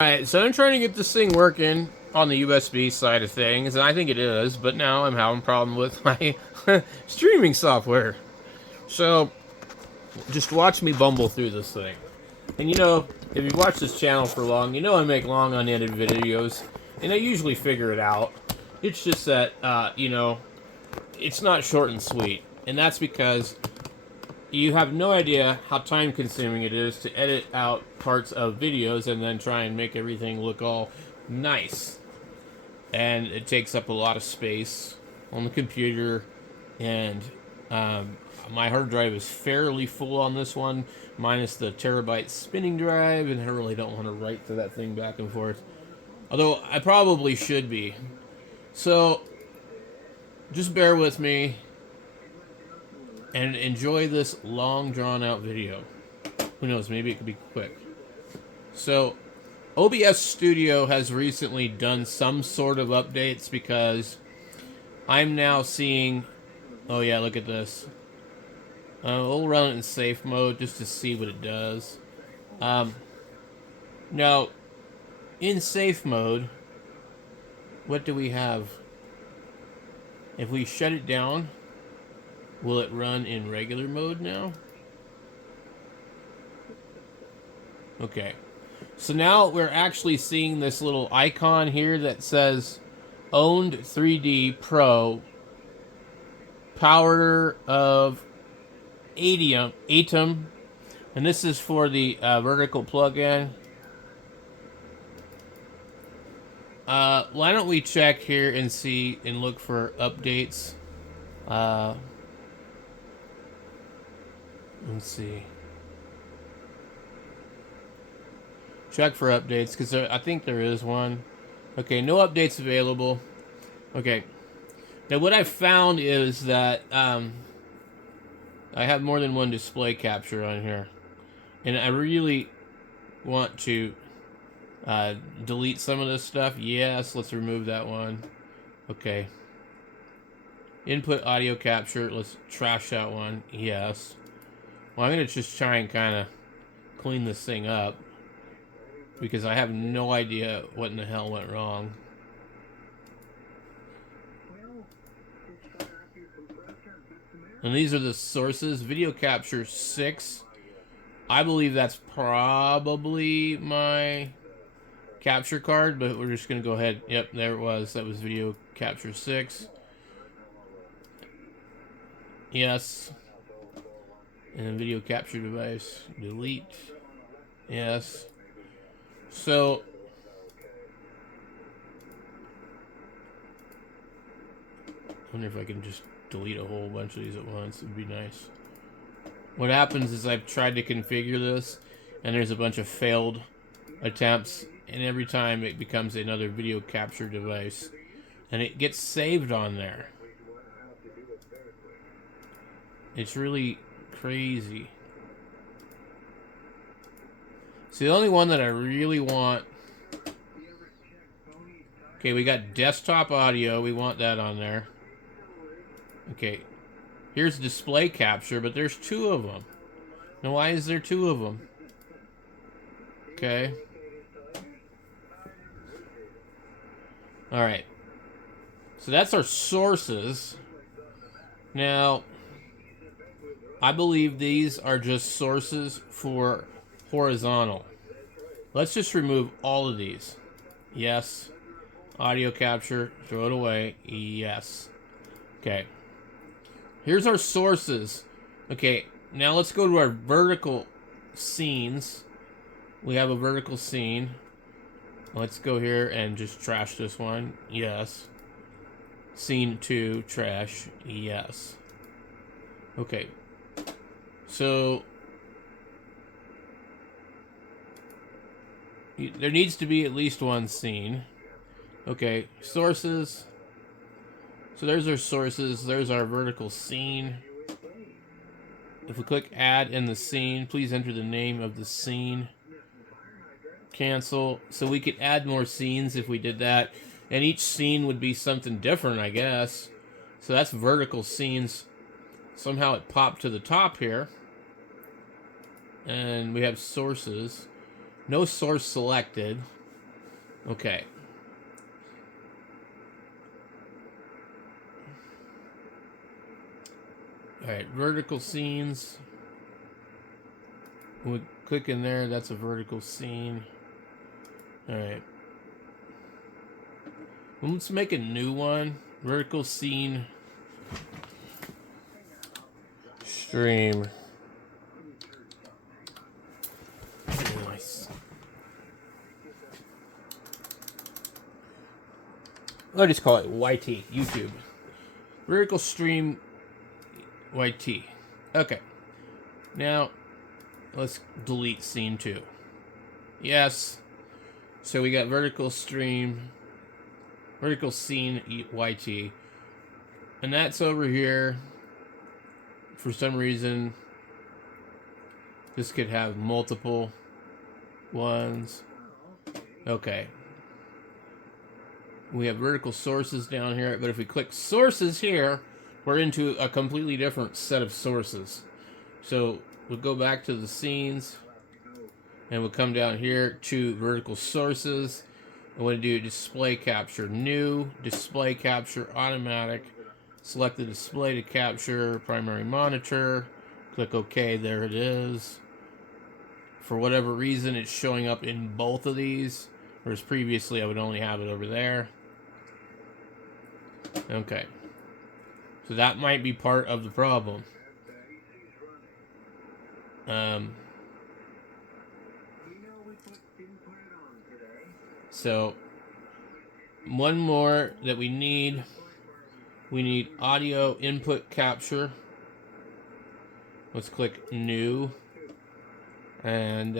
Alright, so I'm trying to get this thing working on the USB side of things, and I think it is, but now I'm having a problem with my streaming software. So, just watch me bumble through this thing. And you know, if you've watched this channel for long, you know I make long unedited videos, and I usually figure it out. It's just that, it's not short and sweet. And that's because you have no idea how time consuming it is to edit out parts of videos and then try and make everything look all nice. And it takes up a lot of space on the computer, and my hard drive is fairly full on this one, minus the terabyte spinning drive, and I really don't want to write to that thing back and forth. Although I probably should be. So just bear with me and enjoy this long drawn out video. Who knows, maybe it could be quick. So OBS Studio has recently done some sort of updates because I'm now seeing, oh yeah, look at this. We'll run it in safe mode just to see what it does. Now, in safe mode, what do we have? If we shut it down, will it run in regular mode now? Okay. So now we're actually seeing this little icon here that says Owned 3D Pro Power of Atom. And this is for the vertical plug-in. Why don't we check here and see and look for updates? Let's see. Check for updates, because I think there is one. Okay, no updates available. Okay. Now what I've found is that I have more than one display capture on here. And I really want to delete some of this stuff. Yes, let's remove that one. Okay. Input audio capture. Let's trash that one. Yes. Well, I'm going to just try and kind of clean this thing up, because I have no idea what in the hell went wrong. And these are the sources. Video capture 6. I believe that's probably my capture card, but we're just going to go ahead. Yep, there it was. That was video capture 6. Yes. And video capture device. Delete. Yes. So, I wonder if I can just delete a whole bunch of these at once. It would be nice. What happens is I've tried to configure this, and there's a bunch of failed attempts, and every time it becomes another video capture device, and it gets saved on there. It's really crazy. So the only one that I really want... Okay, we got desktop audio. We want that on there. Okay. Here's display capture, but there's 2 of them. Now, why is there 2 of them? Okay. Alright. So that's our sources. Now, I believe these are just sources for horizontal. Let's just remove all of these. Yes. Audio capture. Throw it away. Yes. Okay. Here's our sources. Okay. Now let's go to our vertical scenes. We have a vertical scene. Let's go here and just trash this one. Yes. Scene 2. Trash. Yes. Okay. So... there needs to be at least one scene. Okay, sources. So there's our sources. There's our vertical scene. If we click add in the scene, please enter the name of the scene. Cancel. So we could add more scenes if we did that. And each scene would be something different, I guess. So that's vertical scenes. Somehow it popped to the top here. And we have sources. No source selected. Okay. Alright, vertical scenes. When we click in there, that's a vertical scene. Alright. Well, let's make a new one. Vertical scene. Stream. Nice. I'll just call it YT, YouTube. Vertical stream YT. Okay. Now, let's delete scene 2. Yes. So we got vertical stream, vertical scene YT. And that's over here. For some reason, this could have multiple ones. Okay. We have vertical sources down here, but if we click sources here, we're into a completely different set of sources. So we'll go back to the scenes, and we'll come down here to vertical sources. I want to do display capture, new, display capture, automatic. Select the display to capture, primary monitor. Click OK, there it is. For whatever reason, it's showing up in both of these, whereas previously I would only have it over there. Okay. So that might be part of the problem. So one more that we need audio input capture. Let's click new, and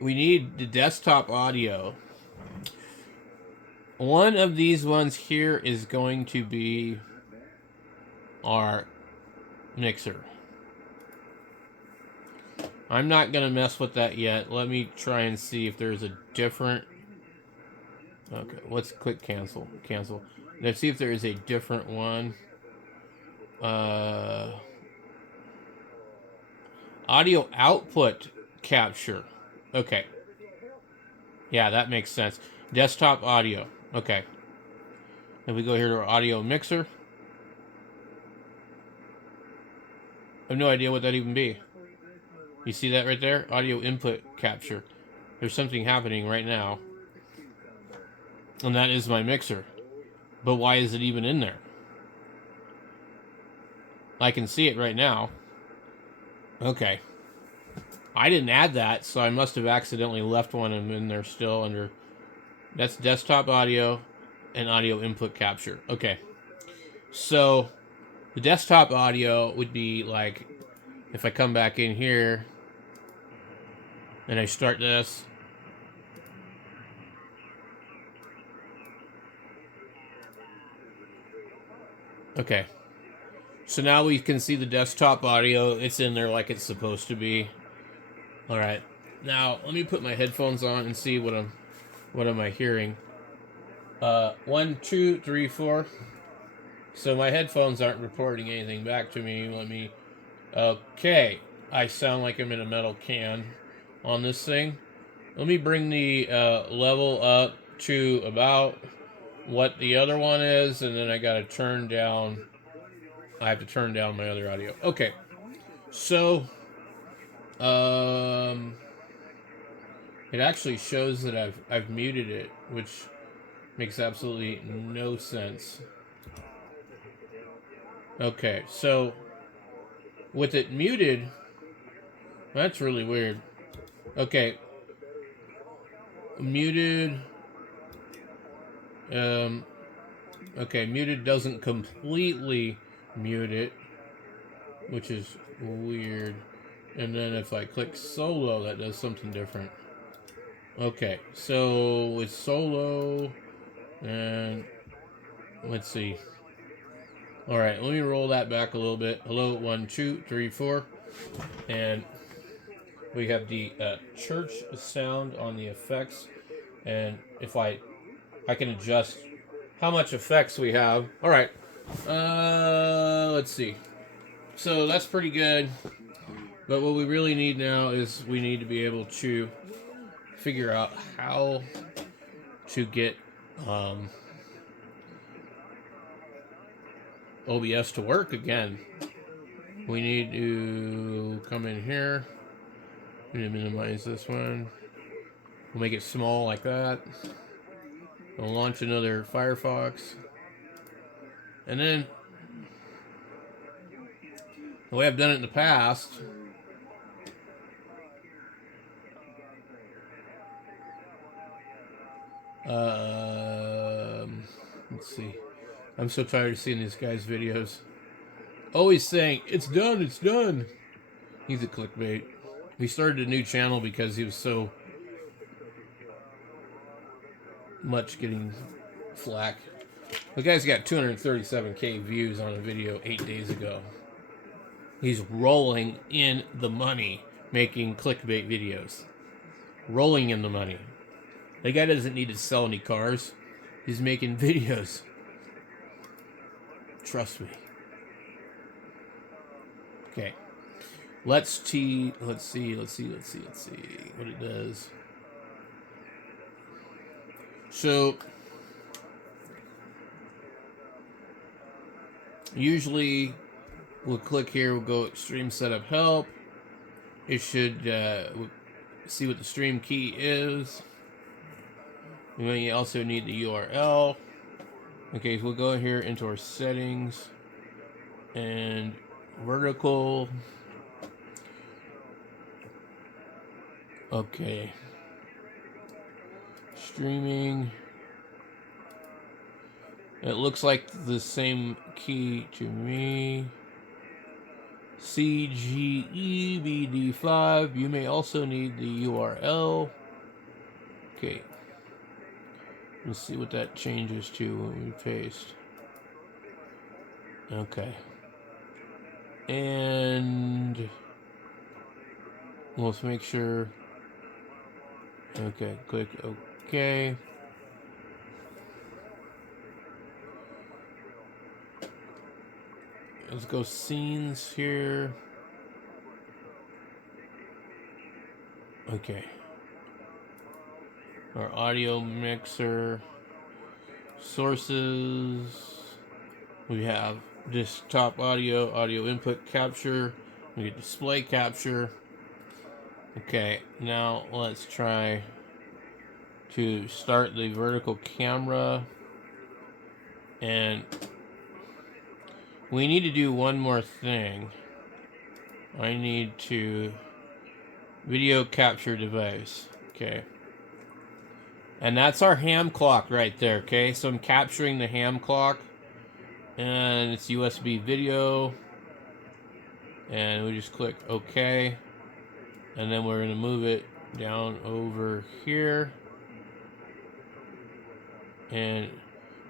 we need the desktop audio. One of these ones here is going to be our mixer. I'm not going to mess with that yet. Let me try and see if there's a different... Okay, let's click cancel. Cancel. Let's see if there is a different one. Audio output capture. Okay. Yeah, that makes sense. Desktop audio. Okay. Then we go here to our audio mixer. I have no idea what that even be. You see that right there? Audio input capture. There's something happening right now. And that is my mixer. But why is it even in there? I can see it right now. Okay. I didn't add that, so I must have accidentally left one in there still under... That's desktop audio and audio input capture. Okay. So, the desktop audio would be like, if I come back in here and I start this. Okay. So now we can see the desktop audio. It's in there like it's supposed to be. All right. Now, let me put my headphones on and see what am I hearing. 1, 2, 3, 4. So my headphones aren't reporting anything back to me. Let me... Okay. I sound like I'm in a metal can on this thing. Let me bring the level up to about what the other one is, and then I gotta turn down... I have to turn down my other audio. Okay. So... it actually shows that I've muted it, which makes absolutely no sense. Okay, so with it muted, that's really weird. Okay, muted. Okay, muted doesn't completely mute it, which is weird. And then if I click solo, that does something different. Okay, so with solo, and let's see. All right, let me roll that back a little bit. Hello, 1, 2, 3, 4, and we have the church sound on the effects, and if I can adjust how much effects we have. All right, let's see. So that's pretty good. But what we really need now is we need to be able to figure out how to get OBS to work again. We need to come in here. We need to minimize this one. We'll make it small like that. We'll launch another Firefox. And then, the way I've done it in the past, let's see. I'm so tired of seeing these guys' videos. Always saying, it's done, it's done. He's a clickbait. We started a new channel because he was so much getting flack. The guy's got 237k views on a video 8 days ago. He's rolling in the money making clickbait videos. Rolling in the money. The guy doesn't need to sell any cars. He's making videos. Trust me. Okay. Let's see what it does. So usually we'll click here, we'll go stream setup help. It should we'll see what the stream key is. And then you also need the URL. Okay, so we'll go here into our settings and vertical. Okay. Streaming. It looks like the same key to me. CGEBD5. You may also need the URL. Okay. Let's see what that changes to when we paste. Okay. And let's make sure. Okay, click OK. Let's go scenes here. Okay. Our audio mixer. Sources. We have desktop audio, audio input capture. We get display capture. Okay, now let's try to start the vertical camera. And we need to do one more thing. I need to video capture device. Okay. And that's our ham clock right there, okay? So I'm capturing the ham clock. And it's USB video. And we just click OK. And then we're going to move it down over here. And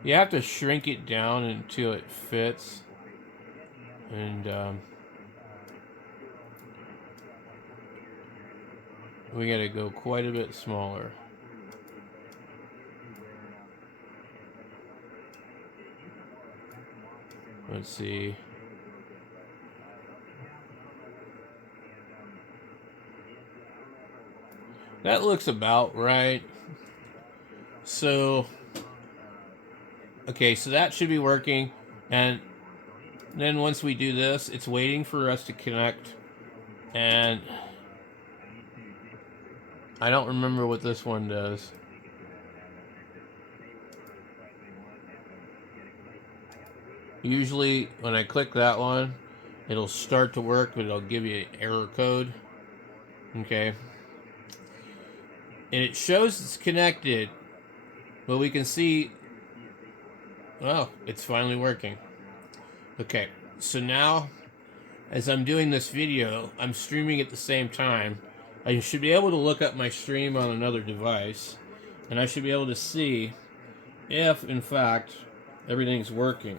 you have to shrink it down until it fits. And we got to go quite a bit smaller. Let's see. That looks about right. So, okay, so that should be working. And then once we do this, it's waiting for us to connect. And I don't remember what this one does. Usually when I click that one, it'll start to work, but it'll give you an error code. Okay. And it shows it's connected, but we can see, well, it's finally working. Okay, so now, as I'm doing this video, I'm streaming at the same time. I should be able to look up my stream on another device, and I should be able to see if, in fact, everything's working.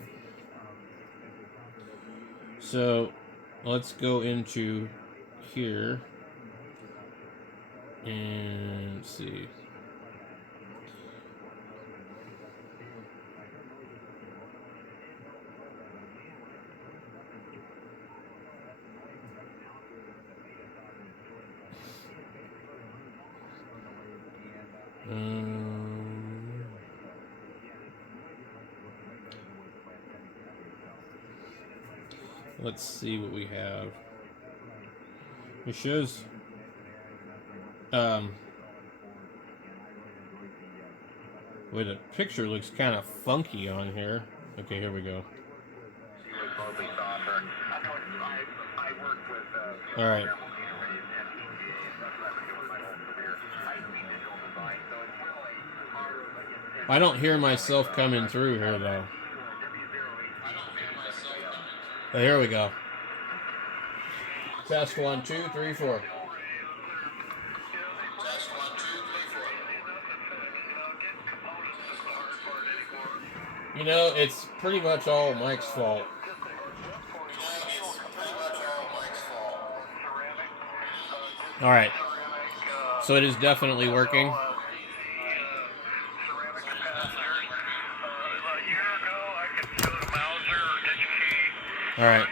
So, let's go into here, and see. Let's see what we have. It shows. Wait, the picture looks kind of funky on here. Okay, here we go. All right. I don't hear myself coming through here, though. Oh, here we go. Test 1, 2, 3, 4. Test 1, 2, 3, 4. You know, it's pretty much all Mike's fault. All right. So it is definitely working. All right.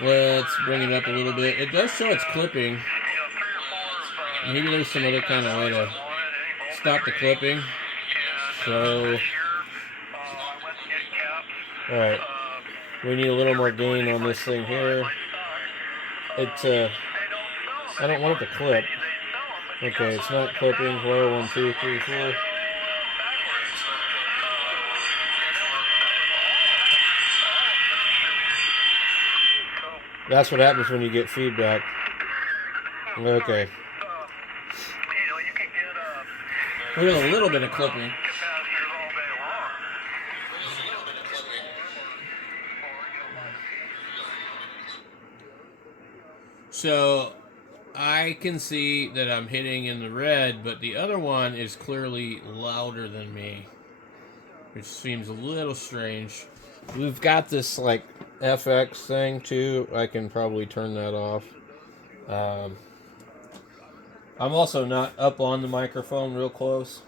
Let's bring it up a little bit. It does show it's clipping. Maybe there's some other kind of way to stop the clipping. So, all right. We need a little more gain on this thing here. I don't want it to clip. Okay, it's not clipping. Hello, 1, 2, 3, 4. That's what happens when you get feedback. Okay. We have a little bit of clipping. So I can see that I'm hitting in the red, but the other one is clearly louder than me, which seems a little strange. We've got this like FX thing too. I can probably turn that off. I'm also not up on the microphone real close.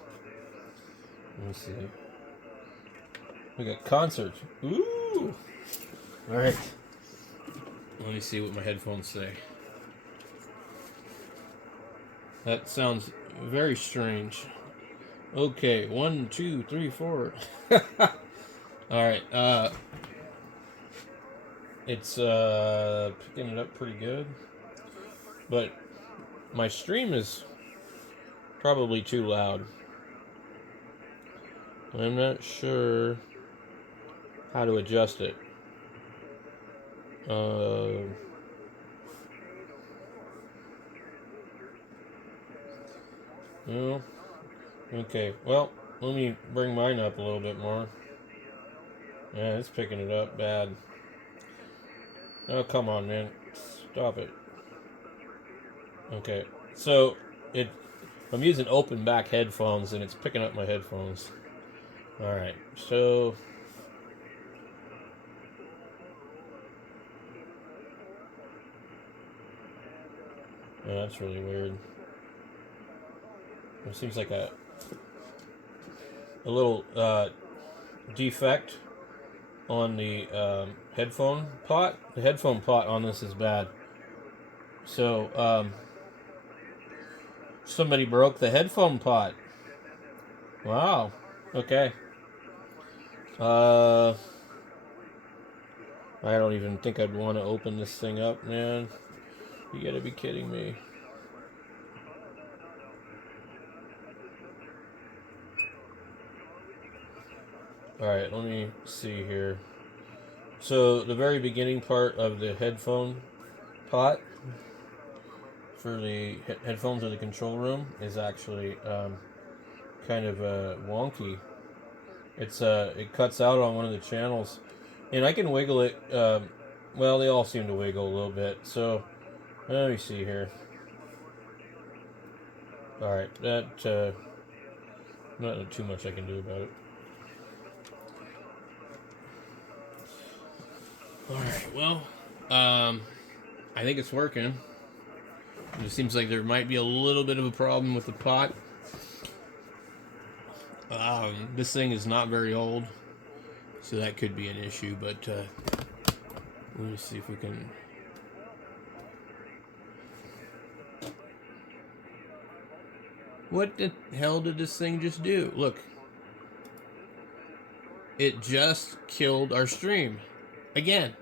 Let me see. We got concerts. Ooh! Alright. Let me see what my headphones say. That sounds very strange. Okay, 1, 2, 3, 4. Alright, it's picking it up pretty good. But my stream is probably too loud. I'm not sure how to adjust it. No. Okay, well, let me bring mine up a little bit more. Yeah, it's picking it up bad. Oh, come on, man. Stop it. Okay, so I'm using open back headphones and it's picking up my headphones. Alright, so oh, that's really weird. It seems like a little defect on the headphone pot. The headphone pot on this is bad. So somebody broke the headphone pot. Wow. Okay. I don't even think I'd want to open this thing up, man. You gotta be kidding me. Alright, let me see here. So, the very beginning part of the headphone pot for the headphones of the control room is actually kind of wonky. It cuts out on one of the channels. And I can wiggle it. Well, they all seem to wiggle a little bit. So, let me see here. Alright, that, not too much I can do about it. Alright, well, I think it's working. It seems like there might be a little bit of a problem with the pot. This thing is not very old, so that could be an issue, but let me see if we can... What the hell did this thing just do? Look. It just killed our stream. Again.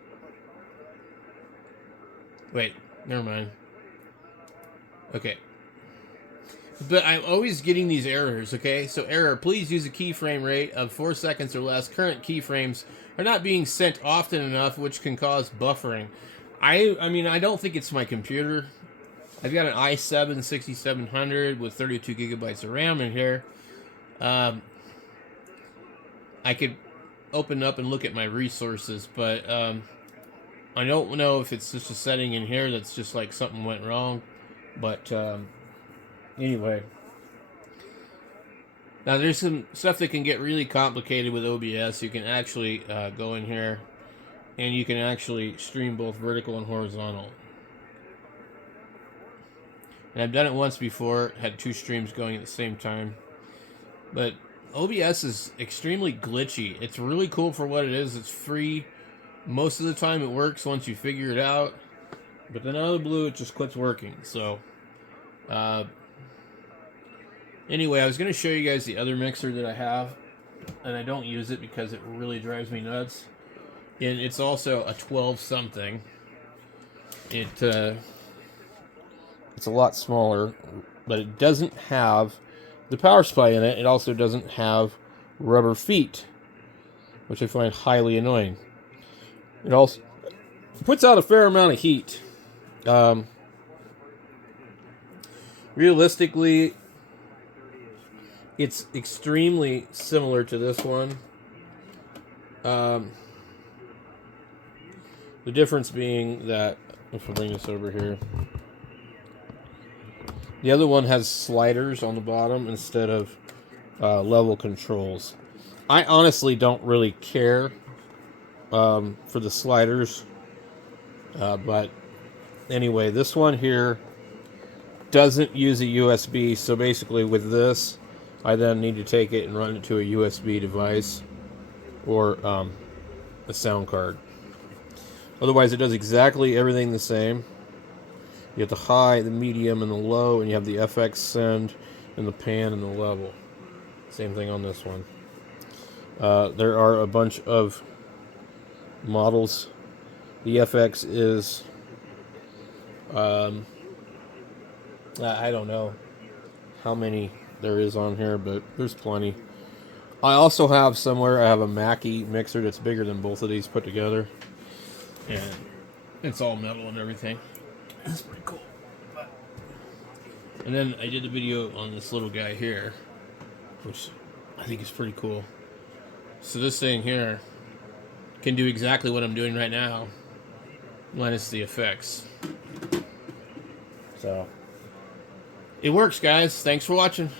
Wait, never mind. Okay. But I'm always getting these errors, okay? So error, please use a keyframe rate of 4 seconds or less. Current keyframes are not being sent often enough, which can cause buffering. I mean, I don't think it's my computer. I've got an i7 6700 with 32 gigabytes of RAM in here. I could open up and look at my resources, but I don't know if it's just a setting in here that's just like something went wrong. But anyway. Now there's some stuff that can get really complicated with OBS. You can actually go in here and you can actually stream both vertical and horizontal. And I've done it once before, had 2 streams going at the same time. But OBS is extremely glitchy. It's really cool for what it is. It's free. Most of the time it works once you figure it out. But then out of the blue, it just quits working. So, anyway, I was going to show you guys the other mixer that I have. And I don't use it because it really drives me nuts. And it's also a 12 something. It's a lot smaller, but it doesn't have the power supply in it. It also doesn't have rubber feet, which I find highly annoying. It also puts out a fair amount of heat. Realistically, it's extremely similar to this one. The difference being that, if I bring this over here, the other one has sliders on the bottom instead of level controls. I honestly don't really care for the sliders. But anyway, this one here doesn't use a USB. So basically with this, I then need to take it and run it to a USB device or a sound card. Otherwise, it does exactly everything the same. You have the high, the medium, and the low, and you have the FX send, and the pan, and the level. Same thing on this one. There are a bunch of models. The FX is, I don't know how many there is on here, but there's plenty. I also have somewhere, I have a Mackie mixer that's bigger than both of these put together. And it's all metal and everything. That's pretty cool. And then I did a video on this little guy here, which I think is pretty cool. So this thing here can do exactly what I'm doing right now, minus the effects. So it works, guys. Thanks for watching.